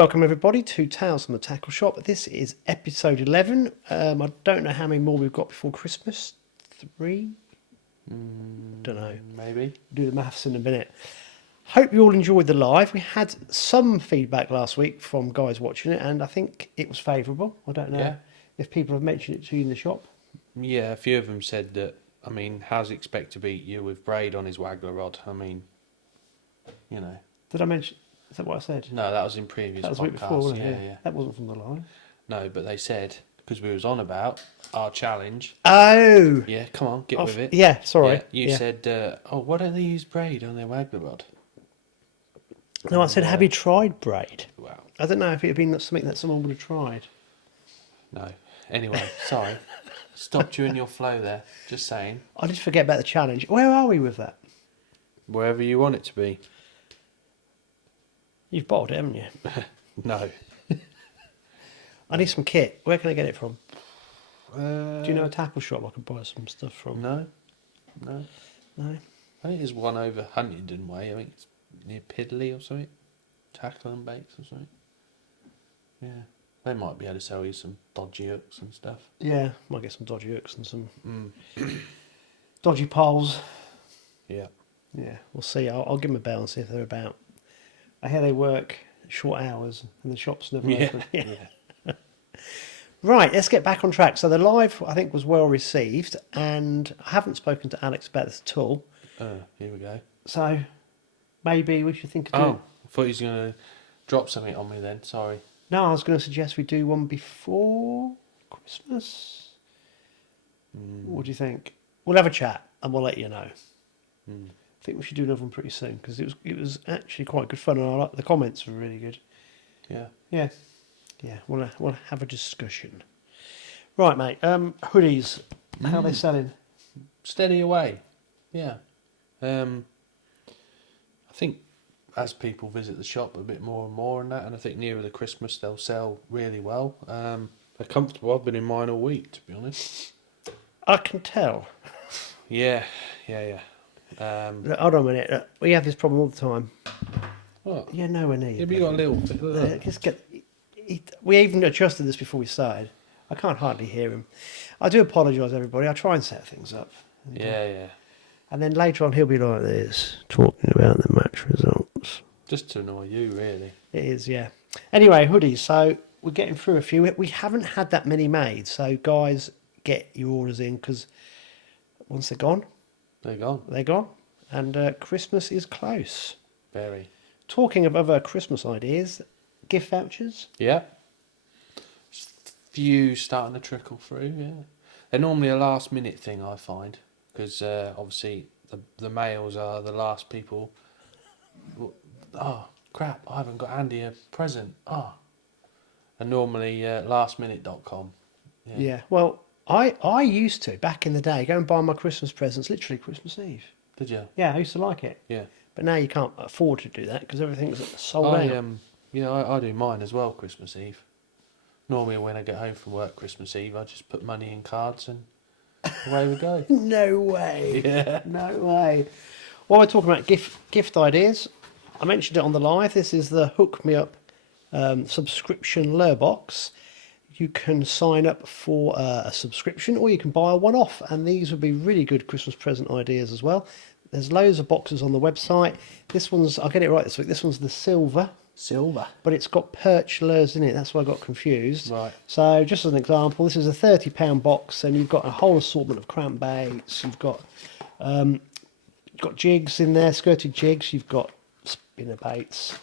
welcome everybody to Tales from the Tackle Shop. This is episode 11. I don't know how many more we've got before Christmas. 3? Don't know. Maybe. Do the maths in a minute. Hope you all enjoyed the live. We had some feedback last week from guys watching it, and I think it was favourable. I don't know if people have mentioned it to you in the shop. Yeah, a few of them said that, I mean, how's he expect to beat you with braid on his waggler rod? I mean, you know. Did I mention... Is that what I said? No, that was in previous podcasts. That was the week before, wasn't it? Yeah. That wasn't from the live. No, but they said, because we was on about our challenge. Oh! Yeah, come on, get with it. Yeah, sorry. Yeah, you said, why don't they use braid on their waggler rod? No, I said, have you tried braid? Wow. I don't know if it had been something that someone would have tried. No. Anyway, sorry. Stopped you in your flow there. Just saying. I did forget about the challenge. Where are we with that? Wherever you want it to be. You've bottled it, haven't you? No. I need some kit. Where can I get it from? Do Do you know a tackle shop I could buy some stuff from? No. No? I think there's one over Huntingdon Way. I think it's near Piddley or something. Tackle and Bakes or something. Yeah. They might be able to sell you some dodgy hooks and stuff. Yeah, might get some dodgy hooks and some dodgy poles. Yeah. Yeah, we'll see. I'll give them a bell and see if they're about. I hear they work short hours and the shop's never open. Yeah. Right, let's get back on track. So the live, I think, was well received, and I haven't spoken to Alex about this at all. Here we go. So maybe we should think of doing... I thought he was going to drop something on me then. Sorry. No, I was going to suggest we do one before Christmas. What do you think? We'll have a chat and we'll let you know. I think we should do another one pretty soon because it was actually quite good fun, and I like the comments were really good. Yeah. Yeah. We'll have a discussion. Right, mate. Hoodies. How are they selling? Steady away. Yeah. I think as people visit the shop a bit more and more and that, and I think nearer the Christmas they'll sell really well. They're comfortable. I've been in mine all week, to be honest. I can tell. Yeah. Look, hold on a minute. Look, we have this problem all the time. What? Yeah, nowhere near you. Yeah, but you got a little bit. Just get. We even adjusted this before we started. I can't hardly hear him. I do apologise, everybody. I try and set things up. Yeah. And then later on, he'll be like this, talking about the match results. Just to annoy you, really. It is, yeah. Anyway, hoodies. So we're getting through a few. We haven't had that many made. So guys, get your orders in because once they're gone, they're gone. And Christmas is close. Very. Talking of other Christmas ideas, gift vouchers. Yeah. Few starting to trickle through, yeah. They're normally a last minute thing, I find. Because obviously the males are the last people. Oh, crap, I haven't got Andy a present. And normally lastminute.com. Yeah, well, I used to, back in the day, go and buy my Christmas presents literally Christmas Eve. Did you? Yeah, I used to like it. Yeah. But now you can't afford to do that because everything's sold out. I do mine as well, Christmas Eve. Normally when I get home from work Christmas Eve, I just put money in cards and away we go. No way. Yeah. No way. While we're talking about gift ideas, I mentioned it on the live. This is the Hook Me Up subscription lure box. You can sign up for a subscription or you can buy a one-off, and these would be really good Christmas present ideas as well. There's loads of boxes on the website. This one's, I'll get it right this week, this one's the silver, but it's got perch lures in it. That's why I got confused. Right. So just as an example, this is a £30 box, and you've got a whole assortment of crankbaits. You've got jigs in there, skirted jigs. You've got spinner baits,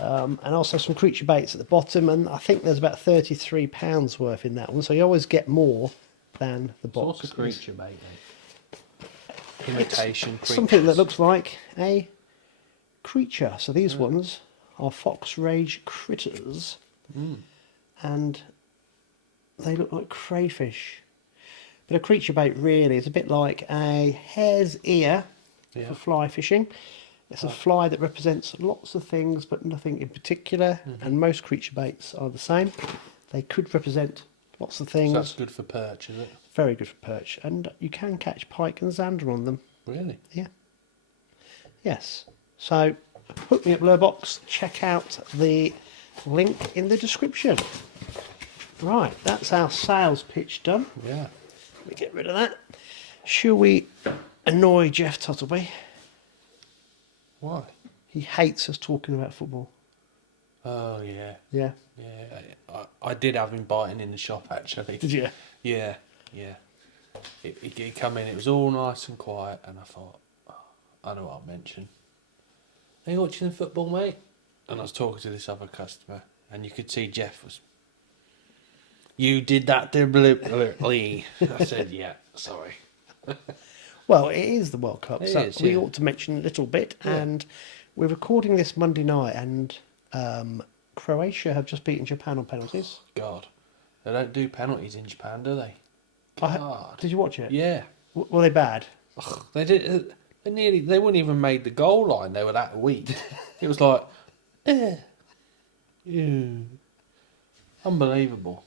and also some creature baits at the bottom. And I think there's about £33 worth in that one. So you always get more than the box. What's a creature bait, mate? Imitation creatures. Something that looks like a creature. So these ones are fox rage critters, and they look like crayfish. But a creature bait really is a bit like a hare's ear for fly fishing. It's a fly that represents lots of things but nothing in particular, and most creature baits are the same. They could represent lots of things. So that's good for perch, is it? Very good for perch, and you can catch pike and zander on them. Really? Yeah. Yes. So, Hook Me Up Lure Box. Check out the Link in the description. Right, that's our sales pitch done. Yeah. Let me get rid of that. Shall we annoy Jeff Tuttleby? Why? He hates us talking about football. Oh, yeah. Yeah. Yeah. I did have him biting in the shop, actually. Did you? Yeah. Yeah. He come in, it was all nice and quiet, and I thought, oh, I know what I'll mention. Are you watching the football, mate? And I was talking to this other customer, and you could see Jeff was, you did that deliberately. I said, yeah, sorry. Well, it is the World Cup, It so is, we yeah. ought to mention a little bit. Yeah. And we're recording this Monday night, and Croatia have just beaten Japan on penalties. God. They don't do penalties in Japan, do they? God. Did you watch it? Yeah. Were they bad? Ugh, they did. They wouldn't even made the goal line. They were that weak. It was like, yeah. Unbelievable.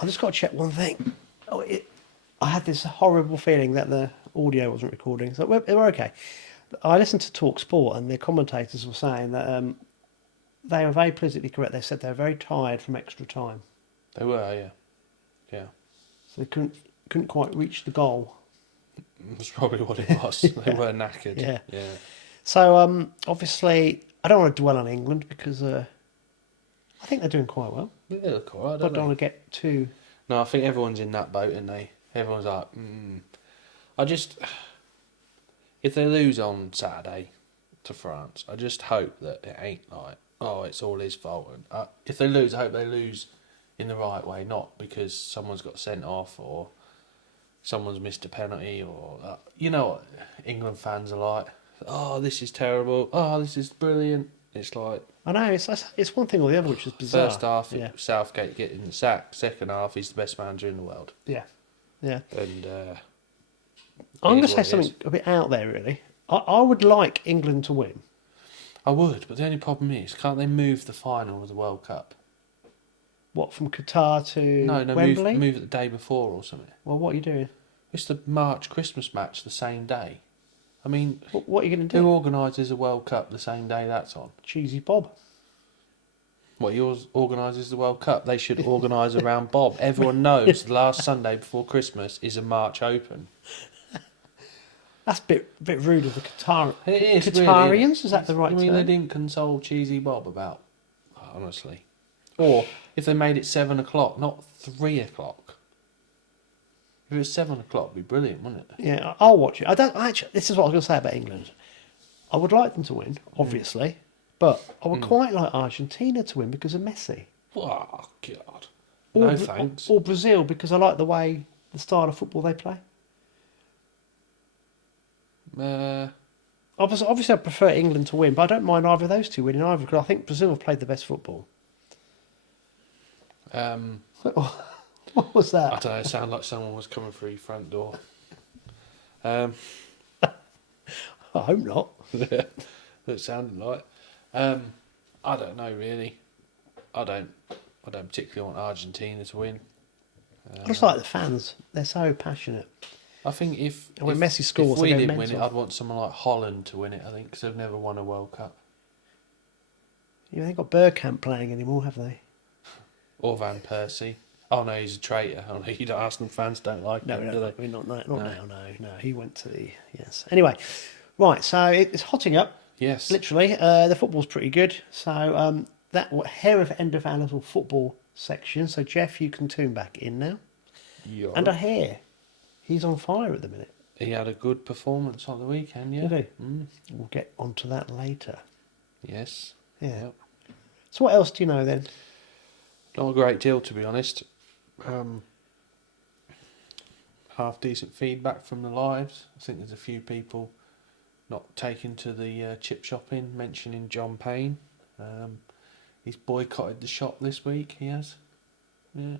I just got to check one thing. I had this horrible feeling that the audio wasn't recording, so we're okay. I listened to Talk Sport, and the commentators were saying that they were very politically correct. They said they were very tired from extra time, They were, yeah. Yeah. so they couldn't quite reach the goal. That's probably what it was. They were knackered. Yeah. Yeah. So obviously, I don't want to dwell on England because I think they're doing quite well. They look alright, But I don't don't they? want to get too. No, I think everyone's in that boat, aren't they? Everyone's like, if they lose on Saturday to France, I just hope that it ain't like, oh, it's all his fault. And if they lose, I hope they lose in the right way, not because someone's got sent off or someone's missed a penalty or, you know what England fans are like. Oh, this is terrible. Oh, this is brilliant. It's like, I know it's one thing or the other, which is bizarre. first half, yeah, Southgate getting the sack. Second half, he's the best manager in the world. yeah, yeah. And I'm going to is say what it something is. a bit out there, really. I would like England to win. I would, but the only problem is, can't they move the final of the World Cup? What, from Qatar to No, Wembley? move it the day before or something. Well, what are you doing? It's the March Christmas match the same day. I mean, What are you going to who do? organises a World Cup the same day that's on? Cheesy Bob. What, yours organises the World Cup? They should organise around Bob. Everyone knows the last Sunday before Christmas is a March Open. That's a bit rude of the It is Qatarians. really, Is that the right I mean, term? they didn't console Cheesy Bob about, honestly. Or if they made it 7 o'clock, not 3 o'clock. If it was 7 o'clock, it'd be brilliant, wouldn't it? Yeah, I'll watch it. I don't actually. This is what I was going to say about England. I would like them to win, obviously, but I would quite like Argentina to win because of Messi. Oh, God. Or, No thanks. Or Brazil because I like the way, the style of football they play. Obviously, I prefer England to win, but I don't mind either of those two winning either because I think Brazil have played the best football. What was that? I don't know, it sounded like someone was coming through your front door. I hope not. It sounded like. I don't know, really. I don't particularly want Argentina to win. I just like the fans. They're so passionate. I think if And when Messi scores, if we they go didn't win it, mental. I'd want someone like Holland to win it, I think, because they've never won a World Cup. Yeah, they ain't got Bergkamp playing anymore, have they? Or Van Persie. Oh no, he's a traitor. Oh no, you don't, Arsenal fans don't like him, do they? We're not now. No. He went to the Anyway, right. So it's hotting up. Yes. Literally, the football's pretty good. So end of our little football section. So Jeff, you can tune back in now. Yeah. And I hear he's on fire at the minute. He had a good performance on the weekend, yeah. Did he? We'll get onto that later. Yes. Yeah. Yep. So what else do you know then? Not a great deal, to be honest. Half decent feedback from the lives. I think there's a few people not taking to the chip shopping, mentioning John Payne. He's boycotted the shop this week. He has. Yeah.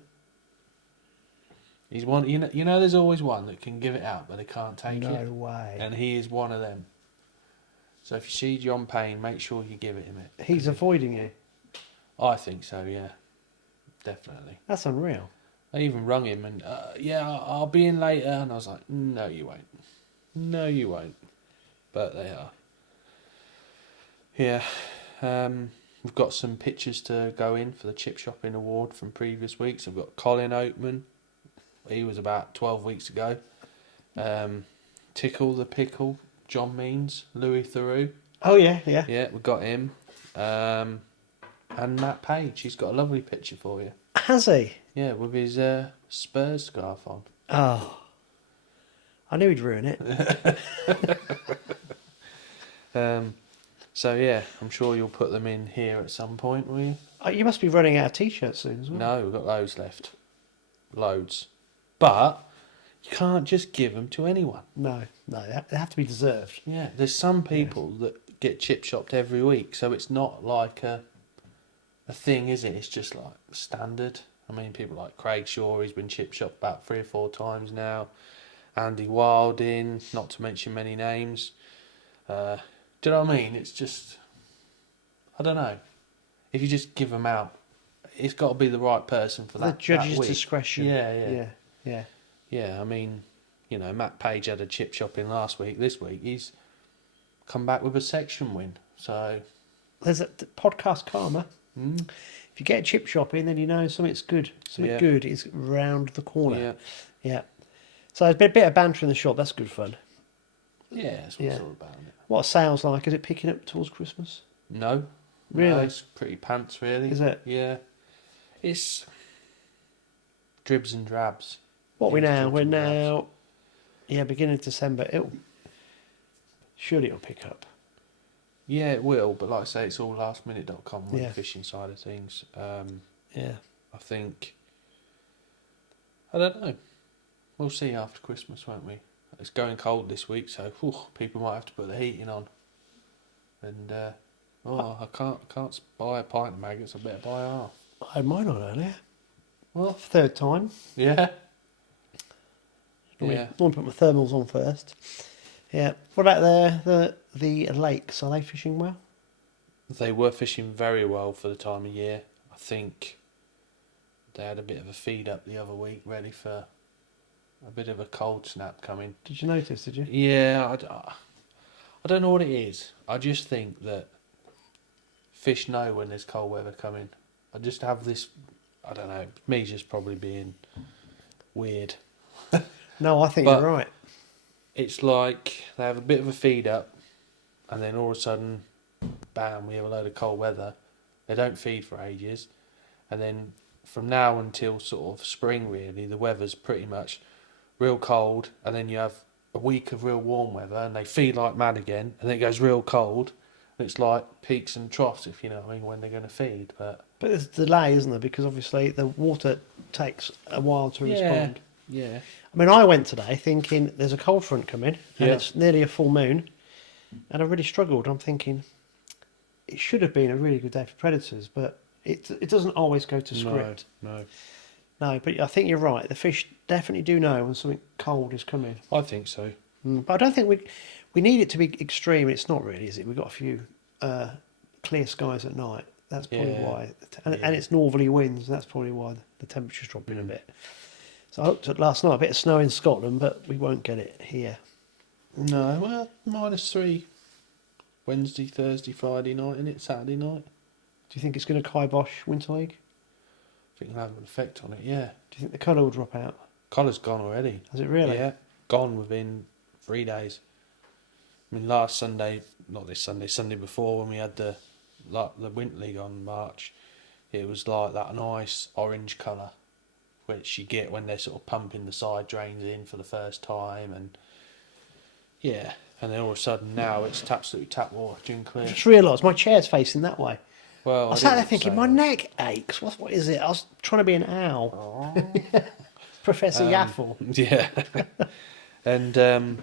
He's one. You know, there's always one that can give it out, but they can't take it. No way. And he is one of them. So if you see John Payne, make sure you give it him. He's avoiding you. I think so. Yeah. Definitely. That's unreal. I even rung him and, I'll be in later. And I was like, no, you won't. No, you won't. But they are. Yeah. we've got some pictures to go in for the chip shopping award from previous weeks. We've got Colin Oatman. He was about 12 weeks ago. Tickle the Pickle, John Means, Louis Theroux. Oh, yeah, yeah. Yeah, we got him. And Matt Page. He's got a lovely picture for you. Has he? Yeah, with his Spurs scarf on. Oh. I knew he'd ruin it. So yeah, I'm sure you'll put them in here at some point, will you? You must be running out of T-shirts soon as well. No, we've got loads left. Loads. But you can't just give them to anyone. No, they have to be deserved. Yeah, there's some people that get chip shopped every week, so it's not like a thing, is it? It's just like standard. I mean, people like Craig Shaw, he's been chip shopped about 3 or 4 times now. Andy Wilding, not to mention many names. Do you know what I mean? It's just, I don't know. If you just give them out, it's got to be the right person for that. The judge's that week. discretion. Yeah. I mean, you know, Matt Page had a chip shopping last week. This week, he's come back with a section win. So There's a podcast karma. If you get chip shopping, then you know something's good. Something Yeah. good is round the corner. yeah, Yeah. So there's been a bit of banter in the shop. That's good fun. that's what it's all about. Isn't it? What are sales like? Is it picking up towards Christmas? No, Really? no, it's pretty pants, really. Is it? Yeah, it's dribs and drabs. What are we It's now? dribs We're and drabs. now, beginning of December. Surely it'll pick up. Yeah, it will, but like I say, it's all lastminute.com with Yeah. the fishing side of things. Yeah. I think, I don't know. We'll see after Christmas, won't we? It's going cold this week, so people might have to put the heating on. And I can't buy a pint of maggots. I better buy half. I had mine on earlier. Well, Third time. yeah. I want to put my thermals on first. Yeah. What about the lakes? Are they fishing well? They were fishing very well for the time of year. I think they had a bit of a feed up the other week, ready for a bit of a cold snap coming. Did you notice? Did you? Yeah, I don't know what it is. I just think that fish know when there's cold weather coming. I just have this, I don't know, me just probably being weird. No, I think But- you're right. It's like they have a bit of a feed up and then all of a sudden, bam, we have a load of cold weather. They don't feed for ages. And then from now until sort of spring, really, the weather's pretty much real cold. And then you have a week of real warm weather and they feed like mad again. And then it goes real cold. And it's like peaks and troughs, if you know what I mean, when they're going to feed. But there's a delay, isn't there? Because obviously the water takes a while to respond. yeah. I mean, I went today thinking there's a cold front coming and Yeah. it's nearly a full moon, and I really struggled. I'm thinking it should have been a really good day for predators, but it doesn't always go to script. No. No, but I think you're right. The fish definitely do know when something cold is coming. I think so. But I don't think we need it to be extreme. It's not really, is it? We've got a few clear skies at night. That's probably Yeah. why. And it's northerly winds. That's probably why the temperature's dropping a bit. So I looked at last night, a bit of snow in Scotland, but we won't get it here. No, well, -3 Wednesday, Thursday, Friday night, and it's Saturday night. Do you think it's going to kibosh Winter League? I think it'll have an effect on it, yeah. Do you think the colour will drop out? Collar's gone already. Has it really? Yeah, gone within 3 days. I mean, last Sunday, not this Sunday, Sunday before, when we had the Winter League on March, it was like that nice orange colour, which you get when they're sort of pumping the side drains in for the first time, and yeah, and then all of a sudden now it's absolutely tap water, gin I clear. just realised my chair's facing that way. Well, I was sat there didn't thinking, say my that. neck aches. What is it? I was trying to be an owl. Oh. Professor Yaffle. Yeah. And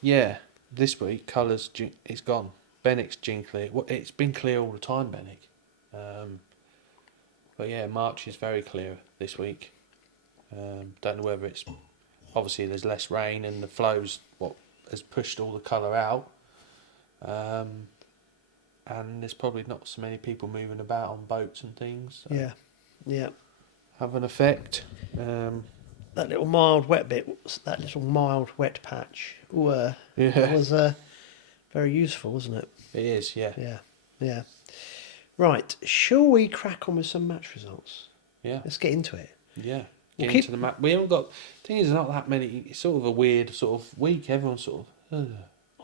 yeah, this week colours it's gone. Benwick's gin clear. Well, it's been clear all the time, Benwick. But yeah, March is very clear this week. Don't know whether it's obviously there's less rain and the flows what has pushed all the colour out. And there's probably not so many people moving about on boats and things. So Yeah. have an effect. That little mild wet bit, that little mild wet patch, that Yeah, was very useful, wasn't it? it is. Yeah. Yeah. Yeah. Right. Shall we crack on with some match results? Yeah. Let's get into it. Yeah. We'll Get keep- into the map. We haven't got. Thing is, there's not that many. It's sort of a weird sort of week. Everyone's sort of.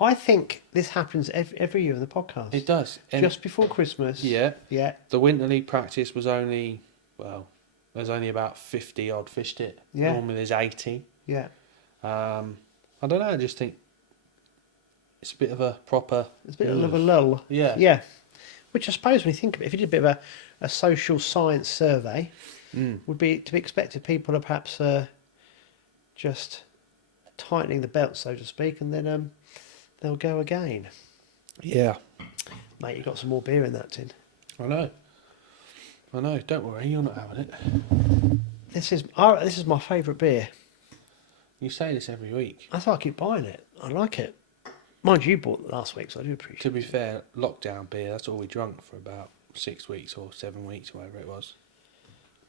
I think this happens every year in the podcast. It does. And Just before Christmas. yeah. Yeah. The Winter League practice was only, well, there's only about 50 odd fished it. Yeah. Normally there's 80. Yeah. I don't know. I just think it's a bit of a proper. It's a bit of a lull. Yeah. Yeah. Which I suppose when you think of it, if you did a bit of a social science survey, would be to be expected. People are perhaps just tightening the belt, so to speak, and then they'll go again. Yeah. Mate, you got some more beer in that tin. I know. Don't worry, you're not having it. This is my favourite beer. You say this every week. That's why I keep buying it. I like it. Mind you, bought it last week, so I do appreciate To it. be fair, lockdown beer, that's all we drunk for about 6 weeks or 7 weeks, whatever it was.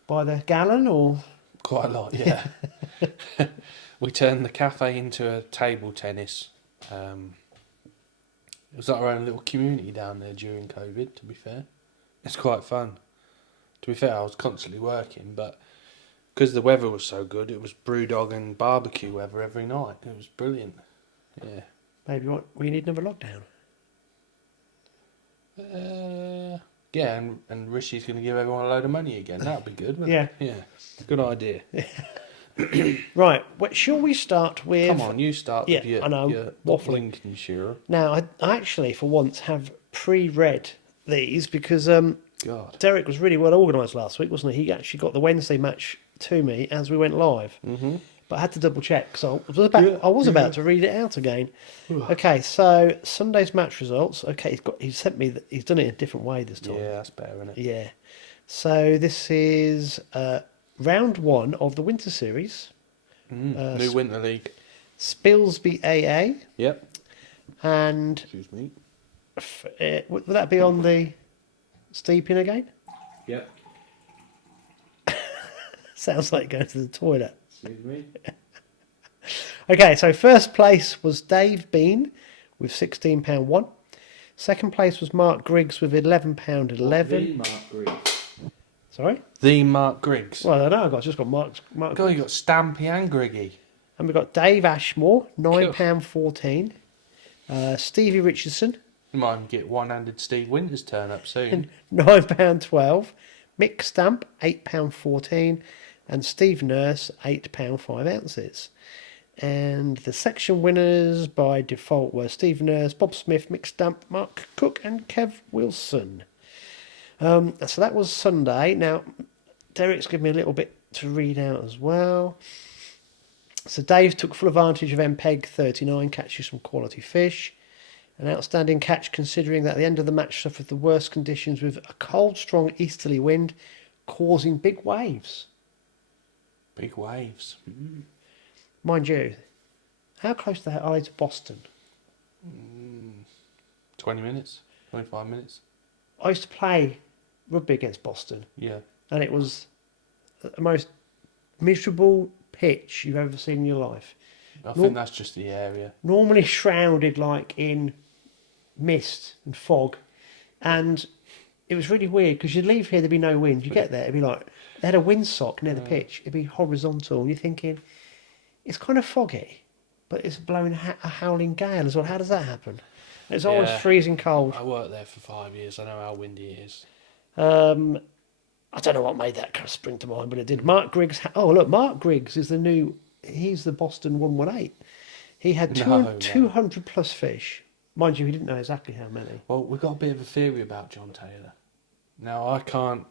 By the gallon or? Quite a lot, yeah. We turned the cafe into a table tennis. It was like our own little community down there during COVID, to be fair. It's quite fun. To be fair, I was constantly working, but because the weather was so good, it was brewdog and barbecue weather every night. It was brilliant. Yeah. Maybe we need another lockdown. Yeah, and Rishi's going to give everyone a load of money again. That'd be good, wouldn't Yeah. it? Yeah. Good idea. Right, shall we start with... Come on, you start with Yeah, I know, your waffling. Lincolnshire. Now, I actually, for once, have pre-read these because God. Derek was really well organised last week, wasn't he? He actually got the Wednesday match to me as we went live. Mm-hmm. But I had to double check, so I was about to read it out again. Okay, so Sunday's match results. Okay, he's sent me he's done it a different way this time. Yeah, that's better, isn't it? Yeah. So this is round 1 of the Winter Series. New Winter League. Spilsby AA. Yep. And Excuse me. would that be on the steeping again? Yep. Sounds like going to the toilet. Excuse me. Okay, so first place was Dave Bean with £16.1. Second place was Mark Griggs with £11.11. The Mark Griggs. Sorry? The Mark Griggs. Well, I don't know. I've just got Mark. God, you got Stampy and Griggy. And we've got Dave Ashmore, £9.14. Stevie Richardson, You might even get one-handed Steve Winters turn up soon. £9.12. Mick Stamp, £8.14. And Steve Nurse, £8 5 ounces. And the section winners by default were Steve Nurse, Bob Smith, Mick Stamp, Mark Cook, and Kev Wilson. So that was Sunday. Now, Derek's given me a little bit to read out as well. So Dave took full advantage of MPEG 39, catches some quality fish. An outstanding catch considering that at the end of the match suffered the worst conditions with a cold, strong easterly wind causing big waves. Big waves. Mind you, how close are they to Boston? 20 minutes? 25 minutes? I used to play rugby against Boston, Yeah. and it was the most miserable pitch you've ever seen in your life. I think that's just the area. Normally shrouded like in mist and fog, and it was really weird because you'd leave here, there'd be no wind. You get there, it'd be like they had a windsock near the pitch. It'd be horizontal, and you're thinking it's kind of foggy, but it's blowing a howling gale as well. How does that happen? It's always Yeah. freezing cold. I worked there for 5 years. I know how windy it is. I don't know what made that kind of spring to mind, but it did. Mark Griggs. Mark Griggs is he's the Boston 118. He had 200 plus fish. Mind you, he didn't know exactly how many. Well, we've got a bit of a theory about John Taylor. Now, I can't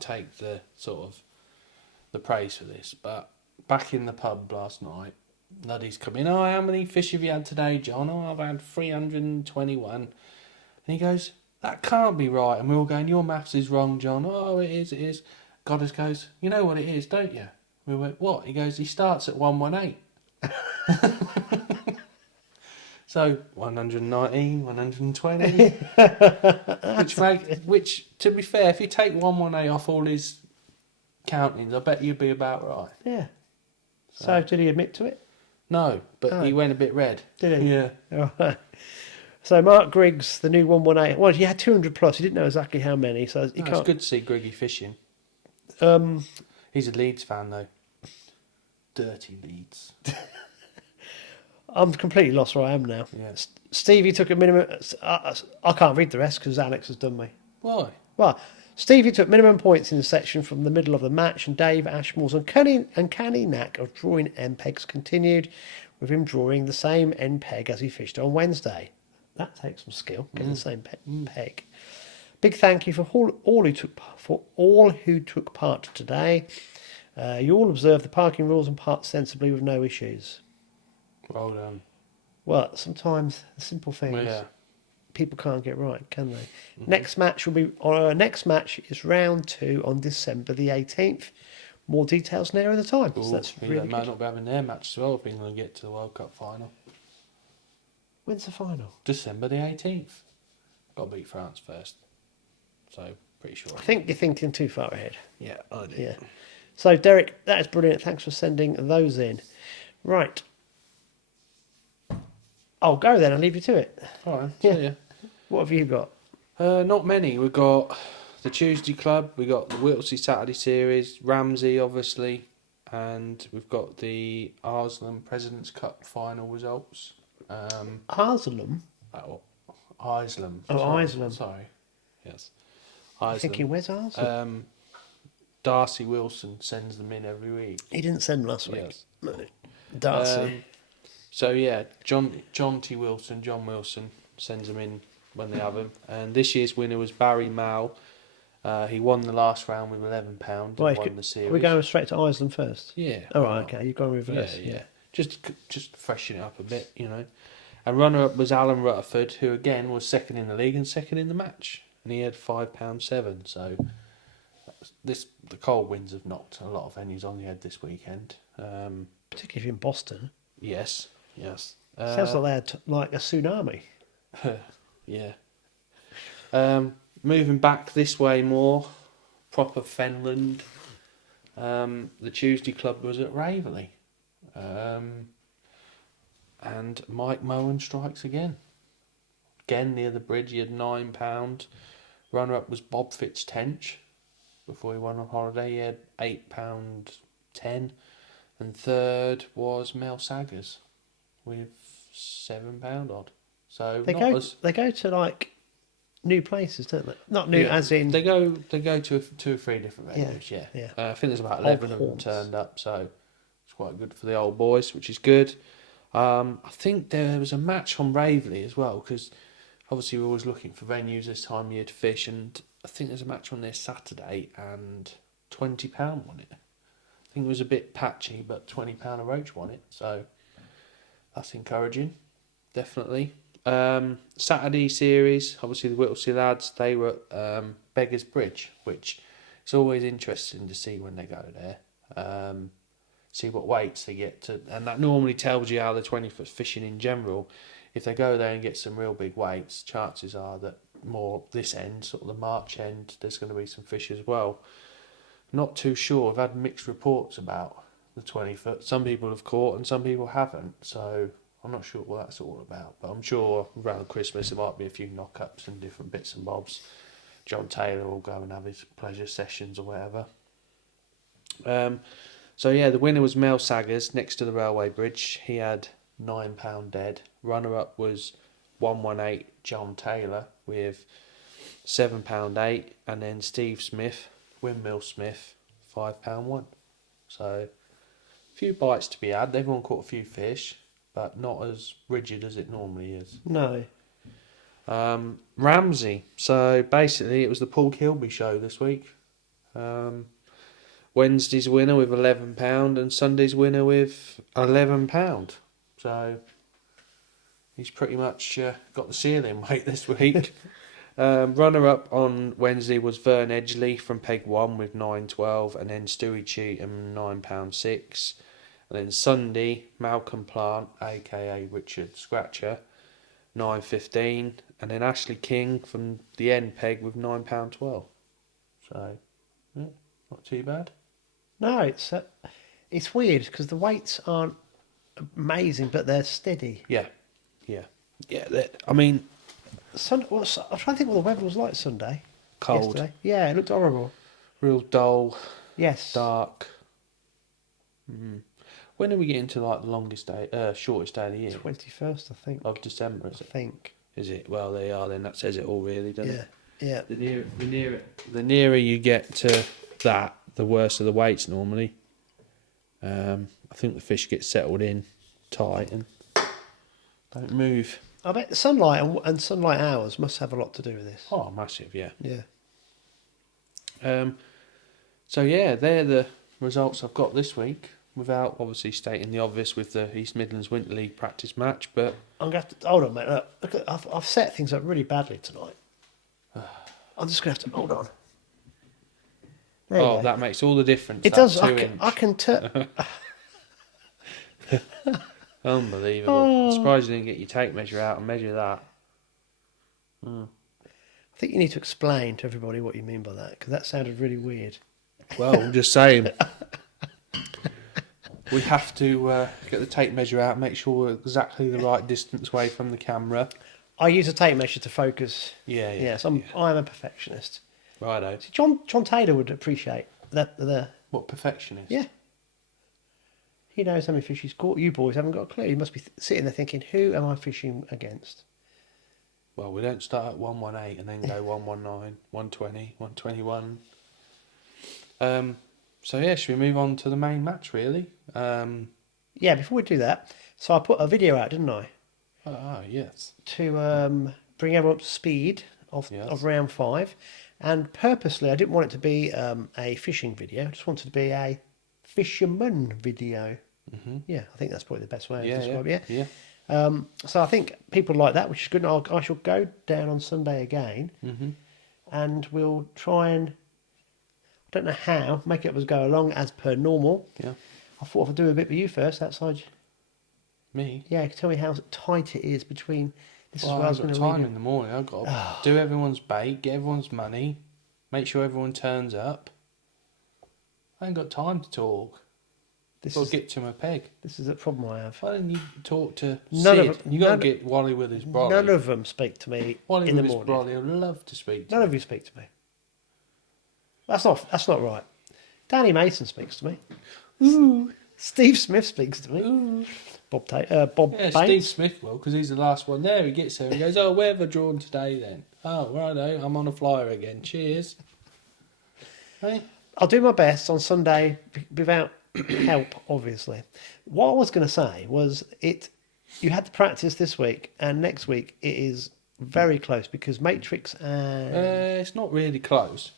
take the sort of the praise for this, but back in the pub last night, Luddy's come in. Oh, how many fish have you had today, John? Oh, I've had 321. And he goes, that can't be right. And we're all going, your maths is wrong, John. Oh, it is. Goddess goes, you know what it is, don't you? We went, what? He goes, he starts at 118. So 119, 120, which to be fair, if you take 118 off all his countings, I bet you'd be about right. Yeah. So did he admit to it? No, but he went a bit red. Did he? Yeah. So Mark Griggs, the new 118. Well, he had 200 plus. He didn't know exactly how many, so he It's can't. good to see Griggy fishing. He's a Leeds fan though. Dirty Leeds. I'm completely lost where I am now. Yeah. Stevie took a minimum. I can't read the rest because Alex has done me. Why? Well, Stevie took minimum points in the section from the middle of the match, and Dave Ashmore's uncanny knack of drawing end pegs continued, with him drawing the same end peg as he fished on Wednesday. That takes some skill, getting the same peg. Big thank you for all who took part today. You all observed the parking rules and parked sensibly with no issues. Well done. Well, sometimes the simple things people can't get right, can they? Next match will be next match is round 2 on December the 18th. More details nearer the time. Ooh, So that's they really might good. not be having their match as well if England get to the World Cup final. When's the final? December the 18th. Got to beat France first. So, pretty sure. I think you're thinking too far ahead. Yeah, I do. Yeah. So, Derek, that is brilliant. Thanks for sending those in. Right. I'll go then. I'll leave you to it. All right, Yeah. see ya. What have you got? Not many. We've got the Tuesday Club, we've got the Whittlesey Saturday Series, Ramsey, obviously, and we've got the Arslan President's Cup final results. Arsenal? Islem. Oh, sorry. Islem. Sorry. Yes. I'm thinking, where's Arsenal? Darcy Wilson sends them in every week. He didn't send last week. Yes. No. Darcy. So yeah, John Wilson sends them in when they have them. And this year's winner was Barry Mao. He won the last round with £11 and won the series. Are we going straight to Iceland first? Yeah. All right, okay. You've gone reverse. Yeah. Just freshen it up a bit, you know. And runner-up was Alan Rutherford, who again was second in the league and second in the match. And he had £5.7. So the cold winds have knocked a lot of venues on the head this weekend. Particularly in Boston. Yes. Sounds like they had like a tsunami. Yeah. Moving back this way more, proper Fenland. The Tuesday Club was at Raveley. And Mike Mowen strikes again. Again near the bridge, he had £9. Runner-up was Bob Fitztench. Before he went on holiday, he had £8.10. And third was Mel Saggers with £7 odd. So They go to like new places, don't they? Not new, as in they go to 2 or 3 different venues. Yeah. I think there's about 11 of them haunts. turned up, so it's quite good for the old boys, which is good. I think there was a match on Raveley as well, because obviously we're always looking for venues this time of year to fish, and I think there's a match on there Saturday, and £20 won it. I think it was a bit patchy, but £20 a roach won it, so that's encouraging, definitely. Saturday series, obviously the Whittlesey lads, they were at Beggars Bridge, which is always interesting to see when they go there. See what weights they get to, and that normally tells you how the 20-foot fishing in general. If they go there and get some real big weights, chances are that more this end, sort of the March end, there's going to be some fish as well. Not too sure. I've had mixed reports about the 20-foot. Some people have caught and some people haven't, so I'm not sure what that's all about. But I'm sure around Christmas there might be a few knock-ups and different bits and bobs. John Taylor will go and have his pleasure sessions or whatever. So yeah, the winner was Mel Saggers next to the railway bridge. He had £9 dead. Runner-up was 118 John Taylor with £7.8, and then Steve Smith, Windmill Smith, £5.1. So a few bites to be had. Everyone caught a few fish, but not as rigid as it normally is. no. Ramsey. So basically, it was the Paul Kilby show this week. Wednesday's winner with £11 and Sunday's winner with £11. So he's pretty much got the ceiling weight this week. Runner-up on Wednesday was Vern Edgley from Peg 1 with £9.12, and then Stewie Cheatham £9.6. And then Sunday, Malcolm Plant, a.k.a. Richard Scratcher, £9.15. And then Ashley King from the end peg with £9.12. So, yeah, not too bad. No, it's weird because the weights aren't amazing, but they're steady. Yeah. I mean, I'm trying to think what the weather was like Sunday. Cold, Yesterday. Yeah, it looked horrible. real dull, Yes. dark. When are we getting to like the longest day, shortest day of the year? 21st, I think. Of December, is I it? think. Is it? Well, there you are. Then that says it all, really, doesn't Yeah. it? Yeah. The nearer you get to that, the worse are the weights normally. I think the fish get settled in tight and don't move. I bet sunlight and sunlight hours must have a lot to do with this. Oh, massive, yeah. Yeah. So yeah, they're the results I've got this week, without obviously stating the obvious with the East Midlands Winter League practice match. But I'm gonna have to hold on, mate. Look, I've set things up really badly tonight. I'm just gonna have to hold on. There you go. that makes all the difference. It that does. 2 inch. I can turn. Unbelievable. Oh. I'm surprised you didn't get your tape measure out and measure that. I think you need to explain to everybody what you mean by that, because that sounded really weird. Well, I'm just saying. We have to get the tape measure out and make sure we're exactly the right distance away from the camera. I use a tape measure to focus. Yeah. Yes, I'm a perfectionist. Righto. See, John Taylor would appreciate that. What perfectionist? Yeah. He knows how many fish he's caught. You boys haven't got a clue. You must be sitting there thinking, who am I fishing against? Well, we don't start at 118 and then go 119, 120, 121. So yeah, should we move on to the main match, really? Yeah, before we do that, so I put a video out, didn't I? Yes. To bring everyone up to speed of round 5. And purposely, I didn't want it to be a fishing video. I just wanted it to be a fisherman video. Mm-hmm. Yeah, I think that's probably the best way to describe it. Yeah. So I think people like that, which is good. And I shall go down on Sunday again, and we'll try and, I don't know how, make it up as go along as per normal. Yeah. I thought I'd do a bit with you first outside. Me? Yeah, tell me how tight it is between. This is Well, where I I've was going got to time leave in the morning. I've got to do everyone's bait, get everyone's money, make sure everyone turns up. I ain't got time to talk. This Got is to get to my peg. this is a problem I have. Why don't you talk to None of Sid? them- You got to none- get Wally with his brolly. None of them speak to me Wally in the with his morning. brolly would love to speak to None me. of you speak to me. That's not right. Danny Mason speaks to me. Ooh. Steve Smith speaks to me. Ooh. Bob Yeah, Bates. Steve Smith will, because he's the last one there. He gets there and goes, "Oh, where have I drawn today then? Oh, righto, I'm on a flyer again. Cheers." Hey? I'll do my best on Sunday without help, obviously. What I was going to say was you had to practice this week, and next week it is very close because Matrix and It's not really close.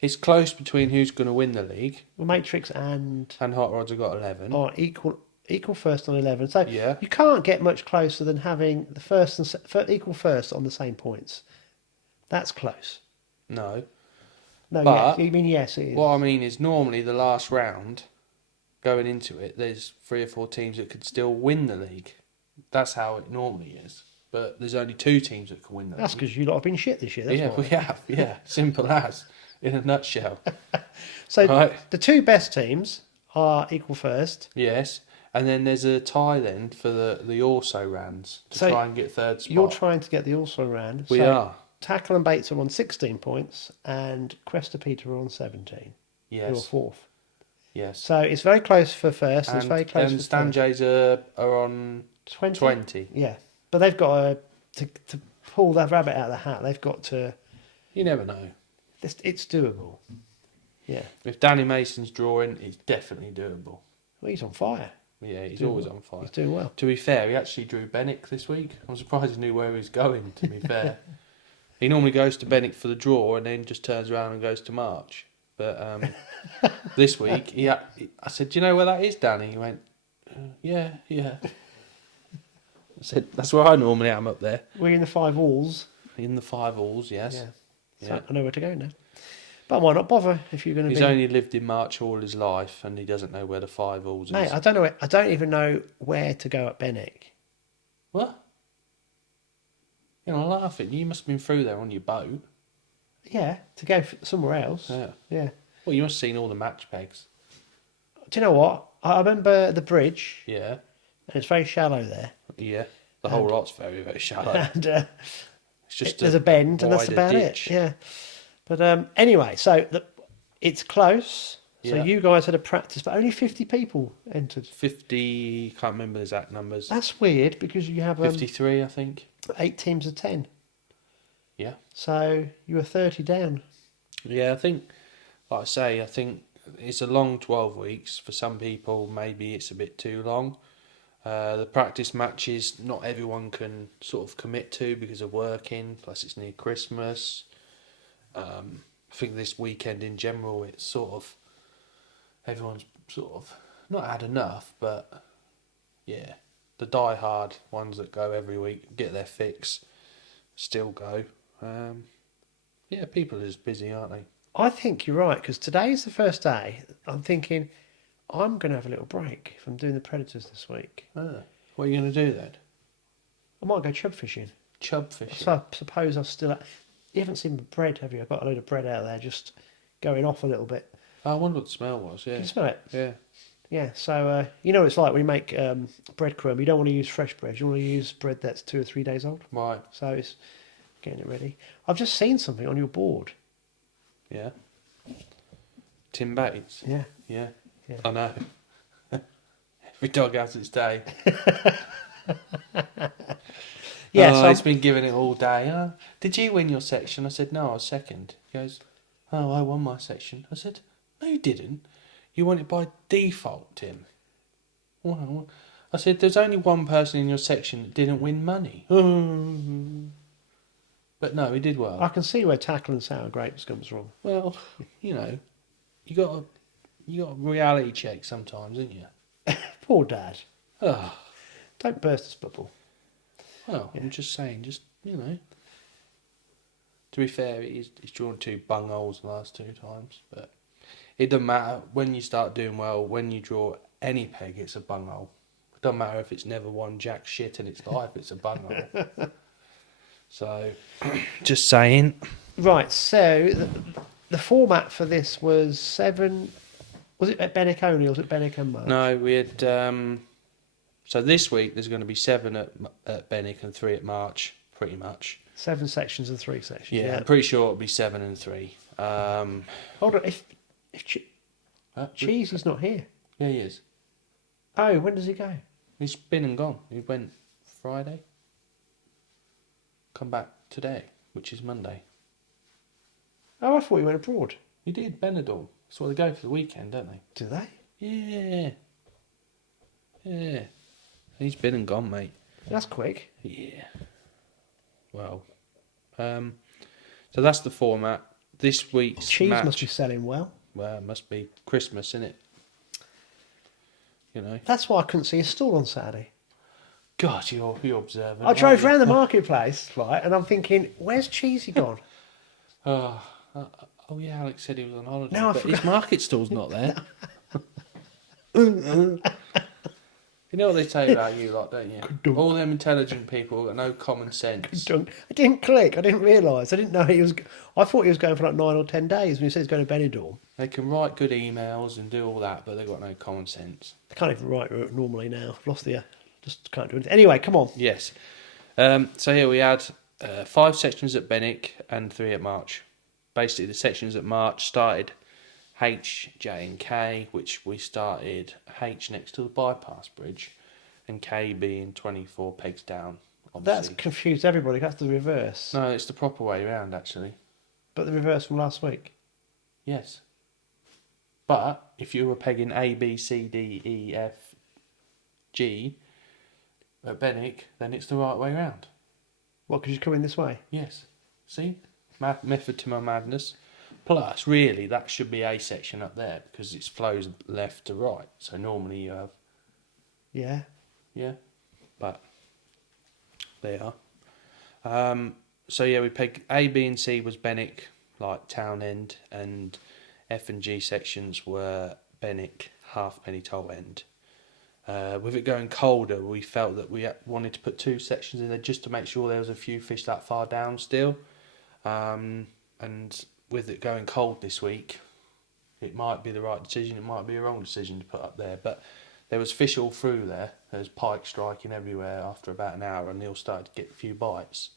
It's close between who's going to win the league, Matrix and and Hot Rods have got 11. are equal first on 11. So Yeah. you can't get much closer than having the first and equal first on the same points. That's close. No. No, But- yeah, you mean yes, it is. What I mean is normally the last round, going into it, there's 3 or 4 teams that could still win the league. That's how it normally is. But there's only 2 teams that can win the That's league. because you lot have been shit this year. That's Yeah, why. we have. Yeah, simple as. In a nutshell. So Right. the 2 best teams are equal first. Yes. And then there's a tie then for the also rounds to So try and get third spot. You're trying to get the also round. We So are. Tackle and Bates are on 16 points, and Cresta Peter are on 17. Who are Yes. fourth. Yes. So it's very close for first. And it's And very close then for Stan third. Jays are on 20? 20. Yeah, but they've got to pull that rabbit out of the hat. They've got to. You never know. It's doable. Yeah. If Danny Mason's drawing, it's definitely doable. Well, he's on fire. Yeah, he's Doing always well. on fire. He's doing well. To be fair, he actually drew Benwick this week. I'm surprised he knew where he was going, to be fair. He normally goes to Benwick for the draw and then just turns around and goes to March. But this week, I said, "Do you know where that is, Danny?" He went, "Yeah." I said, "That's where I normally am up there." We're in the 5 walls. In the 5 alls, yes. Yeah. So Yeah. I know where to go now. But why not bother if you're going to He's be? only lived in March all his life and he doesn't know where the 5 alls Mate, is. I don't know. I don't even know where to go at Benwick. What? You're not laughing. You must have been through there on your boat. Yeah, to go somewhere else. Yeah. Yeah. Well, you must have seen all the match pegs. Do you know what? I remember the bridge, Yeah. and it's very shallow there. Yeah. The whole lot's very, very shallow. And It's just There's a bend, and that's wider about ditch. it. Yeah. But anyway, so it's close. So Yeah. you guys had a practice, but only 50 people entered. 50, can't remember the exact numbers. That's weird because you have 53, I think. 8 teams of 10. Yeah. So you were 30 down. Yeah, I think, like I say, I think it's a long 12 weeks. For some people, maybe it's a bit too long. The practice matches, not everyone can sort of commit to because of working, plus it's near Christmas. I think this weekend in general, it's sort of, everyone's sort of not had enough, but yeah, the die-hard ones that go every week, get their fix, still go. Yeah, people are just busy, aren't they? I think you're right because today's the first day. I'm thinking I'm going to have a little break if I'm doing the Predators this week. Ah, what are you going to do then? I might go chub fishing. Chub fishing? So I suppose I've still... You haven't seen the bread, have you? I've got a load of bread out there just going off a little bit. Oh, I wonder what the smell was, yeah. Can you smell it? Yeah. Yeah, so you know what it's like when you make breadcrumb. You don't want to use fresh bread. You want to use bread that's 2 or 3 days old. Right. So it's getting it ready. I've just seen something on your board. Yeah. Tim Bates? Yeah. Yeah. Yeah. I know. Every dog has its day. Yeah, Oh, so he's been giving it all day. Oh, did you win your section? I said, no, I was second. He goes, oh, I won my section. I said, no, you didn't. You won it by default, Tim. Well, I said, there's only one person in your section that didn't win money. But no, he did well. I can see where tackle and sour grapes comes from. Well, you know, you got a reality check sometimes, haven't you? Poor Dad. Oh, Don't burst this bubble. well, Yeah. I'm just saying, just, you know. To be fair, he's drawn 2 bung holes the last 2 times, but it doesn't matter. When you start doing well, when you draw any peg, it's a bung hole. It doesn't matter if it's never won jack shit in its life, it's a bung hole. So, just saying. Right, so the format for this was 7... Was it at Benwick only or was it Benwick and March? No, we had... so this week, there's going to be 7 at Benwick and 3 at March, pretty much. 7 sections and 3 sections. Yeah, Yeah. I'm pretty sure it'll be 7 and 3. Hold on, if Cheesy's not here. Yeah, he is. Oh, when does he go? He's been and gone. He went Friday. Come back today, which is Monday. Oh, I thought he went abroad. He did, Benidorm. That's what they go for the weekend, don't they? Do they? Yeah. Yeah. He's been and gone, mate. That's quick. Yeah. Well, so that's the format. This week's Cheese match. must be selling well. Well, it must be Christmas, innit? You know. That's why I couldn't see his stall on Saturday. God, you're observant. I drove aren't you? around the marketplace, right, and I'm thinking, where's Cheesy gone? Oh yeah, Alex said he was on holiday. No, I but forgot. his market stall's not there. You know what they say about you lot, don't you? Ka-dunk. All them intelligent people got no common sense. I didn't click. I didn't realise. I didn't know he was... I thought he was going for like 9 or 10 days when he said he's going to Benidorm. They can write good emails and do all that, but they've got no common sense. I can't even write normally now. I've lost the... Just can't do anything. Anyway, come on. Yes. So here we had 5 sections at Benwick and 3 at March. Basically, the sections at March started H, J and K, which we started H next to the bypass bridge, and K being 24 pegs down. That's Obviously. confused everybody. That's the reverse. No, it's the proper way around, actually. But the reverse from last week. Yes. But if you were pegging A, B, C, D, E, F, G at Benwick, then it's the right way round. What, because you come in this way? Yes. See? Method to my madness. Plus, really, that should be A section up there because it flows left to right. So normally you have... Yeah. Yeah. But they are. So yeah, we pegged A, B and C was Benwick, like Town End, and F and G sections were Benwick, Halfpenny Toll End. With it going colder, we felt that we wanted to put 2 sections in there just to make sure there was a few fish that far down still. And with it going cold this week, it might be the right decision, it might be a wrong decision to put up there. But there was fish all through there. There was pike striking everywhere after about an hour, and they all started to get a few bites.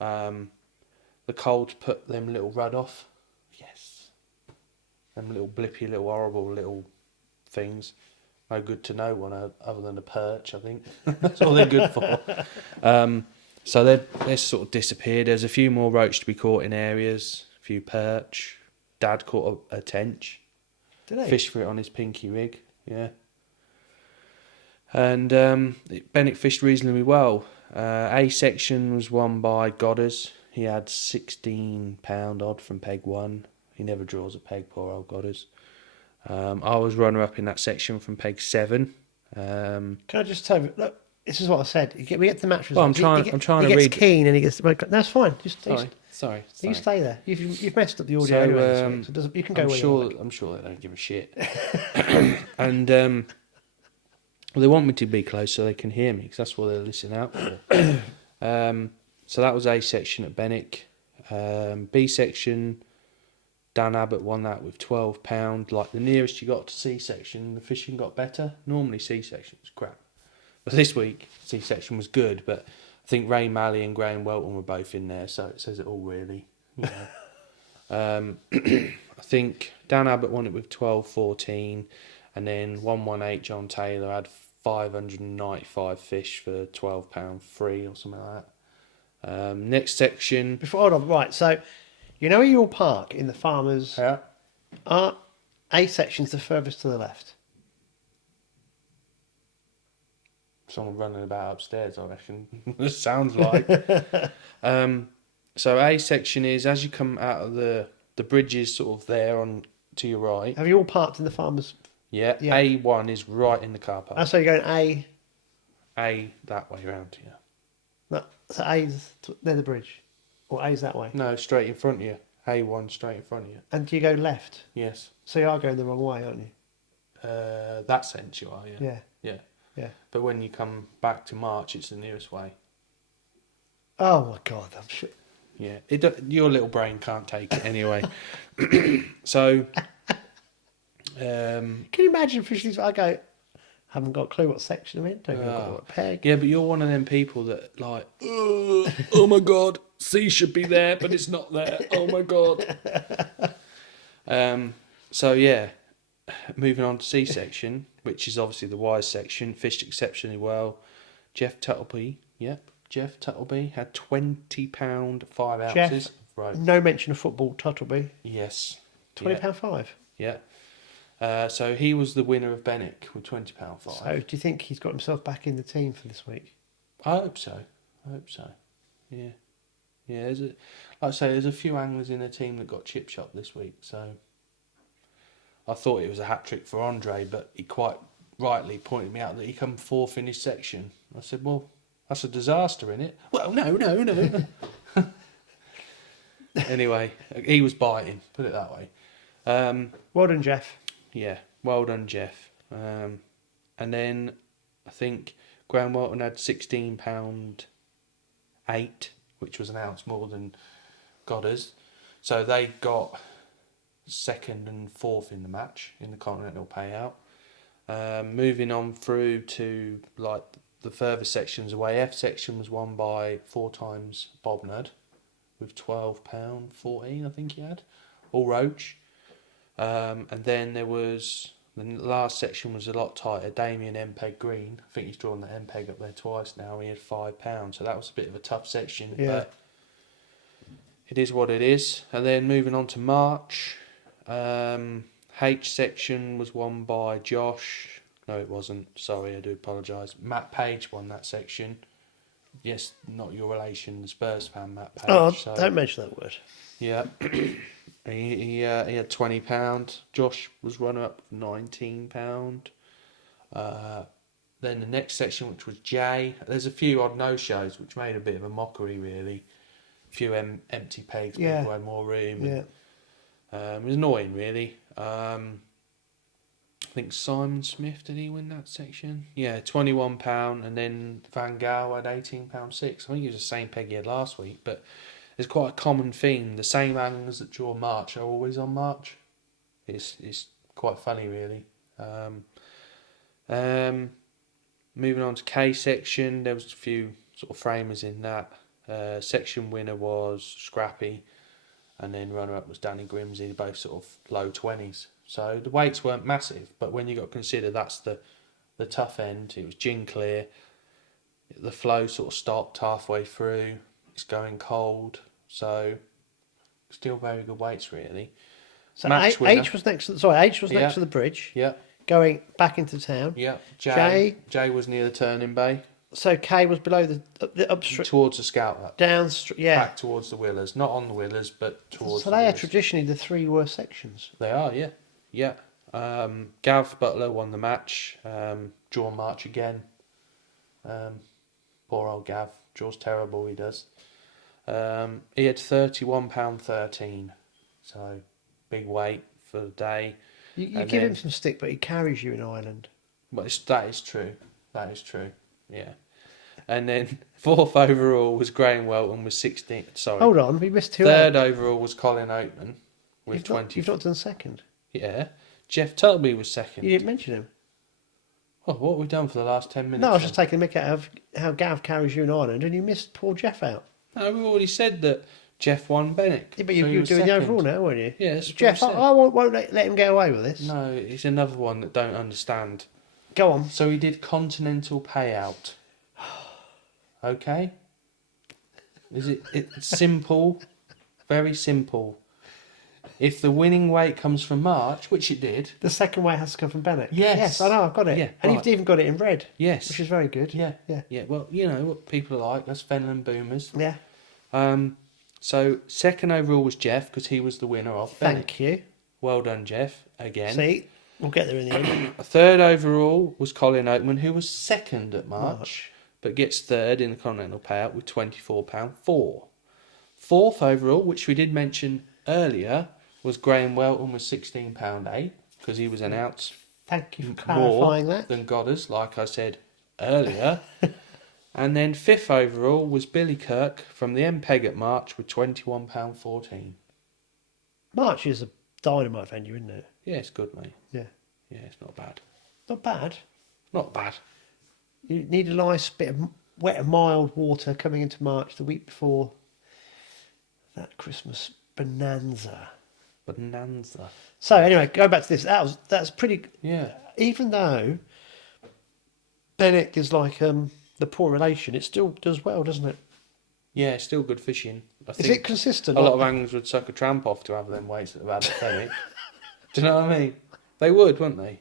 The cold put them little rud off. Yes. Them little blippy, little horrible little things. No good to no one other than a perch, I think. That's all they're good for. So they're sort of disappeared. There's a few more roach to be caught in areas, a few perch. Dad caught a tench. Did he? Fished for it on his pinky rig, yeah. And Bennett fished reasonably well. A section was won by Godders. He had £16 odd from peg 1. He never draws a peg, poor old Godders. I was runner-up in that section from peg 7. Can I just tell you, look, this is what I said. We get to the match Well, results. I'm trying he to gets read. keen and he gets... That's fine. Sorry. You stay there. You've messed up the audio So, anyway this week, so it doesn't, you can go where you want. I'm sure they don't give a shit. And well, they want me to be close so they can hear me, because that's what they're listening out for. So that was A section at Benwick. B section, Dan Abbott won that with £12. Like the nearest you got to C section, the fishing got better. Normally C section was crap, but this week C section was good. But I think Ray Malley and Graham Welton were both in there, so it says it all really. You know. I think Dan Abbott won it with 12.14, and then 118 John Taylor had 595 fish for £12 free or something like that. Next section. Hold on, right, so you know where you all park in the farmers... Yeah. Are A section's the furthest to the left? Someone running about upstairs, I reckon. It sounds like. So A section is as you come out of the bridge is sort of there on to your right. Have you all parked in the farmers? Yeah. Yeah. A1 is right in the car park. Oh, so you're going A... A that way around, yeah. No, so A's near the bridge? Or A's that way? No, straight in front of you. A1 straight in front of you. And do you go left? Yes. So you are going the wrong way, aren't you? That sense you are, yeah. Yeah. Yeah. Yeah. But when you come back to March, it's the nearest way. Oh my God, I'm sure. Yeah, your little brain can't take it anyway. So, Can you imagine fishing? I go, haven't got a clue what section I'm in. Don't know what peg. yeah, but you're one of them people that like, oh my God, C should be there, but it's not there. Oh my God. So yeah, moving on to C section, which is obviously the wise section, fished exceptionally well. Jeff Tuttleby had £20 5 ounces. Jeff, Right. no mention of football, Tuttleby. Yes. £20 5. Yeah. So he was the winner of Benwick with £20 5. So do you think he's got himself back in the team for this week? I hope so. Yeah. Yeah. Like I say, there's a few anglers in the team that got chip shot this week. So I thought it was a hat trick for Andre, but he quite rightly pointed me out that he come fourth in his section. I said, well, that's a disaster, isn't it? Well, no. Anyway, he was biting, put it that way. Well done, Jeff. Yeah, well done, Jeff. And then I think Graham Welton had £16 8, which was an ounce more than Godders. So they got second and fourth in the match in the continental payout. Moving on through to like the further sections away, F section was won by 4 times Bob Nudd with £12.14, I think he had, all roach. And then there was the last section was a lot tighter. Damien Mpeg Green, I think he's drawn the Mpeg up there twice now. He had £5, so that was a bit of a tough section. Yeah. But it is what it is. And then moving on to March, H section was won by Josh. No, it wasn't. Sorry, I do apologise. Matt Page won that section. Yes, not your relation, the Spurs fan, Matt Page. Oh, so, don't mention that word. yeah. he had £20. Josh was runner up with £19. Then the next section, which was J, there's a few odd no-shows, which made a bit of a mockery, really. A few empty pegs, Yeah. people had more room. Yeah. And, it was annoying, really. I think Simon Smith, did he win that section? Yeah, £21, and then Van Gaal had £18.6. I think it was the same peg he had last week, but it's quite a common theme. The same anglers that draw March are always on March. It's quite funny, really. Moving on to K section, there was a few sort of framers in that. Section winner was Scrappy, and then runner-up was Danny Grimsey, both sort of low 20s. So the weights weren't massive, but when you got to consider that's the tough end, it was gin clear. The flow sort of stopped halfway through. It's going cold, so still very good weights really. So Match winner. H was next. H was Yeah. next to the bridge. Yeah, Going back into town. yeah. J. Jay was near the turning bay, So K was below the upstream, towards the scout hut, downstream. Yeah. back towards the Willers, not on the Willers, but towards. So the they are Willers. traditionally the three worst sections. They are, yeah, yeah. Gav Butler won the match. Drawn March again. Poor old Gav, draws terrible. He does. He had £31.13, so big weight for the day. You And give then- him some stick, but he carries you in Ireland. But that is true. That is true. Yeah. And then fourth overall was Graham Welton with 16. Sorry. Hold on, we missed two. Third out. overall was Colin Oatman with You've 20. You've not done second. Yeah. Jeff Tuttleby was second. You didn't mention him. Oh, what have we done for the last 10 minutes? No, I was then? just taking a mick out of how Gav carries you in Ireland, and you missed poor Jeff out. No, we've already said that Jeff won Benwick. Yeah, but so he you're was doing the second. overall now, weren't you? Yeah, that's what Jeff, I said. I won't let him get away with this. No, he's another one that don't understand. Go on. So he did continental payout. Okay? It's simple, very simple. If the winning weight comes from March, which it did. The second way has to come from Bennett. Yes. Yes, I know, I've got it. Yeah, and right. you've even got it in red. Yes. Which is very good. Yeah. Yeah. Yeah, well, you know what people are like. Us Fenland boomers. Yeah. So second overall was Jeff because he was the winner of Benwick. Thank you. Well done, Jeff, again. See, we'll get there in the end. Third overall was Colin Oatman, who was second at March, March. but gets third in the continental payout with £24.4. Fourth overall, which we did mention earlier, was Graham Welton with £16.8 because he was announced Thank you for more clarifying that. than Goddard, like I said earlier. And then fifth overall was Billy Kirk from the MPEG at March with £21.14. March is a dynamite venue, isn't it? Yeah, it's good, mate. Yeah. Yeah, it's not bad. Not bad. Not bad. You need a nice bit of wet and mild water coming into March the week before that Christmas bonanza. Bonanza. So anyway, going back to this, that's pretty. Yeah. Even though Benwick is like the poor relation, it still does well, doesn't it? Yeah, it's still good fishing. I Is think it consistent? a lot of anglers would suck a tramp off to have them weights that they've had at Benwick. Do you know what I mean? They would, wouldn't they?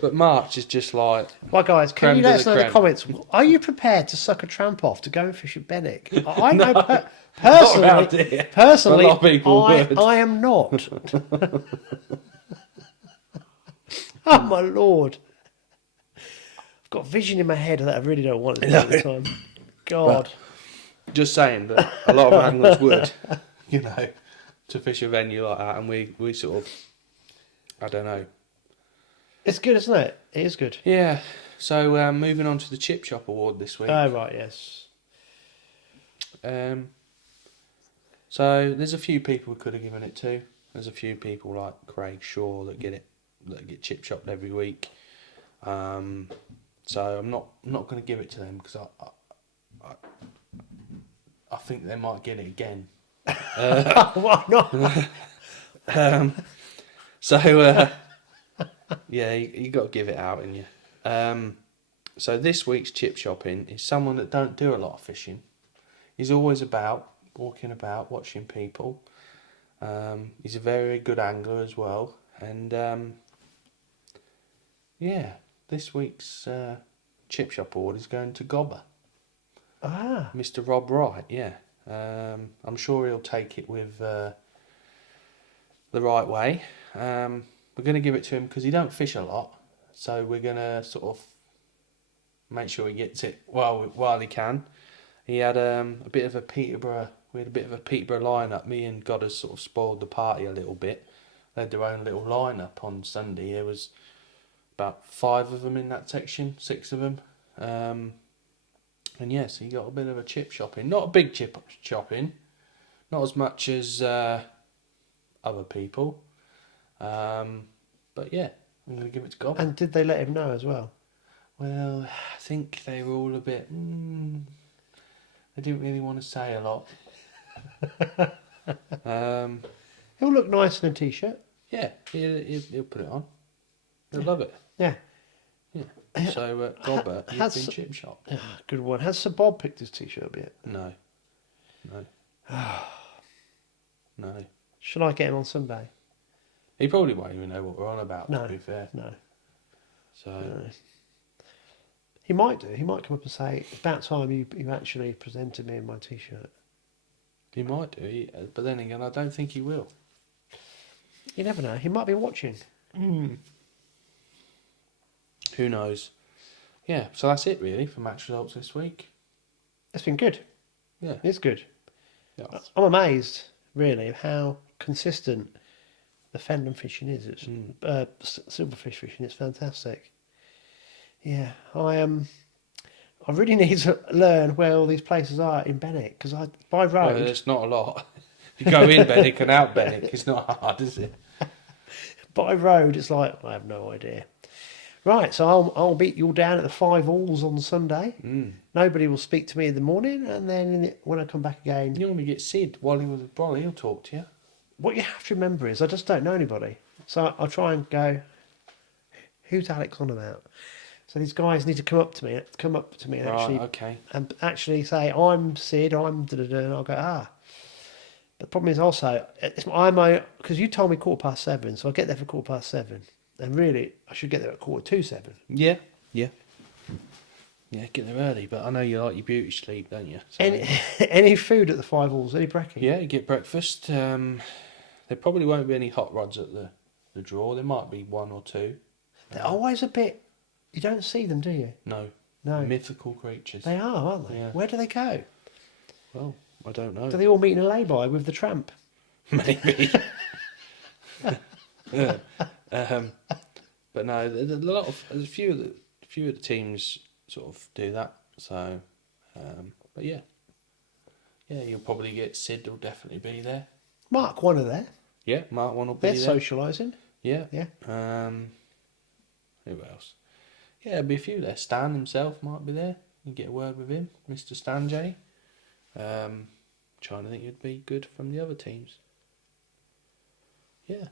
But March is just like... Right, guys, can Creme you de let us la know in the creme. comments? Are you prepared to suck a tramp off to go and fish at Benwick? I know Not around personally. here. Personally, A lot of people would. I am not. Oh my lord! I've got a vision in my head that I really don't want at the same time. God. Just saying that a lot of anglers would, you know, to fish a venue like that. And we sort of... I don't know. It's good, isn't it? It is good. Yeah. So moving on to the Chip Shop Award this week. Oh, right, yes. So there's a few people we could have given it to. There's a few people like Craig Shaw that get chip shopped every week. So I'm not going to give it to them because I think they might get it again. Why not? Yeah, you got to give it out, and you. So this week's chip shopping is someone that don't do a lot of fishing. He's always about walking about, watching people. He's a very good angler as well, and yeah, this week's chip shop award is going to Gobber. Ah. Mr. Rob Wright, yeah. I'm sure he'll take it with the right way. We're going to give it to him because he don't fish a lot, so we're going to sort of make sure he gets it while he can. He had a bit of a Peterborough. We had a bit of a Peterborough lineup. Me and Goddard sort of spoiled the party a little bit. They had their own little lineup on Sunday. There was about 5 of them in that section, 6 of them. And yes, he got a bit of a chip shopping. Not a big chip shopping, not as much as other people. But yeah, I'm going to give it to Gob. And did they let him know as well? Well, I think they were all a bit... They didn't really want to say a lot. He'll look nice in a t-shirt. Yeah, he'll put it on. He'll love it. Yeah. Yeah. So, Gobber, you've been chip shop. Good one. Has Sir Bob picked his t-shirt up yet? No. No. Should I get him on Sunday? He probably won't even know what we're on about, to be fair. No. So. No. He might do. He might come up and say, it's about time you actually presented me in my t-shirt. He might do, but then again, I don't think he will. You never know. He might be watching. Who knows? Yeah, so that's it really for match results this week. It's been good. Yeah. It's good. Yeah. I'm amazed, really, of how consistent the Fendon fishing is. It's silverfish fishing. It's fantastic. Yeah, I really need to learn where all these places are in BENWICK, because by road. Well, there's not a lot. If you go in BENWICK and out BENWICK, it's not hard, is it? By road, it's like I have no idea. Right, so I'll beat you all down at the 5 Alls on Sunday. Nobody will speak to me in the morning, and then when I come back again, You normally get Sid while he was with Brolly. He'll talk to you. what you have to remember is I just don't know anybody, so I'll try and go. Who's Alex on about? So these guys need to come up to me and actually say, I'm Sid, I'm da-da-da, and I'll go, But the problem is also, because you told me 7:15, so I'll get there for 7:15, and really, I should get there at 7:45. Yeah. Yeah, get there early, but I know you like your beauty sleep, don't you? So, any food at the 5 Alls, any brekkie? yeah, you get breakfast. There probably won't be any hot rods at the draw. There might be 1 or 2. They're always a bit, you don't see them, do you? No. Mythical creatures. They are, aren't they? Yeah. Where do they go? Well, I don't know. Do they all meet in a lay-by with the tramp? Maybe. But no, there's a few of the teams sort of do that. So, but yeah, you'll probably get Sid. Will definitely be there. Mark, one of there. Yeah, Mark one will be They're there. socialising. Yeah. Yeah. Who else? Yeah, there'll be a few there. Stan himself might be there. You get a word with him, Mr. Stan J. Trying to think who'd be good from the other teams. Yeah.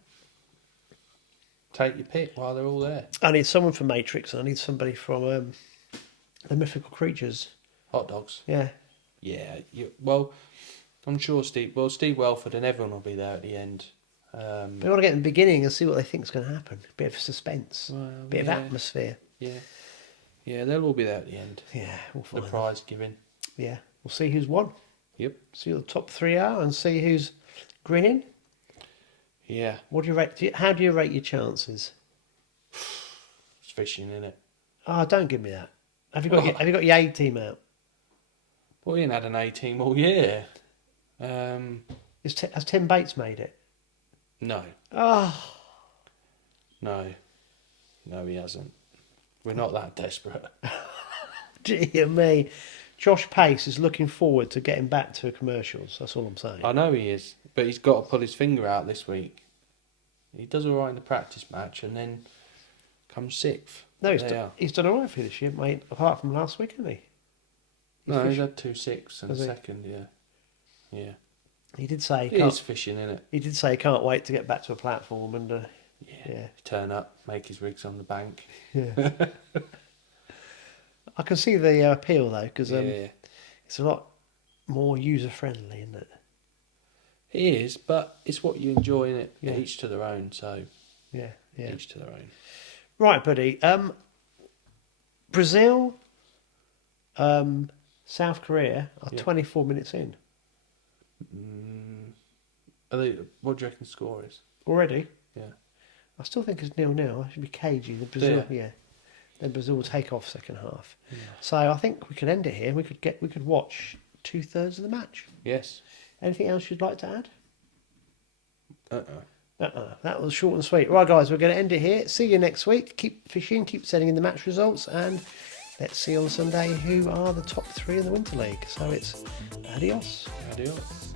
Take your pick while they're all there. I need someone from Matrix, and I need somebody from the Mythical Creatures. Hot dogs. Yeah. Yeah. Well, I'm sure Steve Welford and everyone will be there at the end. We want to get in the beginning and see what they think is going to happen. A bit of suspense, bit of atmosphere. Yeah. Yeah, they'll all be there at the end. Yeah, we'll find the prize giving. Yeah, we'll see who's won. Yep. See who the top 3 are and see who's grinning. Yeah. What do you rate? How do you rate your chances? It's fishing, innit? Oh, don't give me that. Have you got your A team out? Well, we ain't had an A team all year. Has Tim Bates made it? No. Oh. No, he hasn't. We're not that desperate. Dear me. Josh Pace is looking forward to getting back to commercials. That's all I'm saying. I know he is, but he's got to pull his finger out this week. He does all right in the practice match and then comes 6th. No, he's done all right for you this year, mate, apart from last week, hasn't he? He's had 2 6 and a second, yeah. He did say he is fishing, innit? He did say he can't wait to get back to a platform and turn up, make his rigs on the bank. Yeah. I can see the appeal though, because it's a lot more user friendly, isn't it? It is, but it's what you enjoy in it. Yeah. Each to their own. So yeah, each to their own. Right, buddy. Brazil, South Korea are 24 minutes in. What do you reckon the score is? Already? Yeah. I still think it's 0-0. I should be cagey. The Brazil, Then Brazil will take off second half. Yeah. So I think we could end it here. We could watch 2/3 of the match. Yes. Anything else you'd like to add? That was short and sweet. Right, guys, we're going to end it here. See you next week. Keep fishing, keep sending in the match results, and let's see on Sunday who are the top 3 in the Winter League. So it's adios. Adios.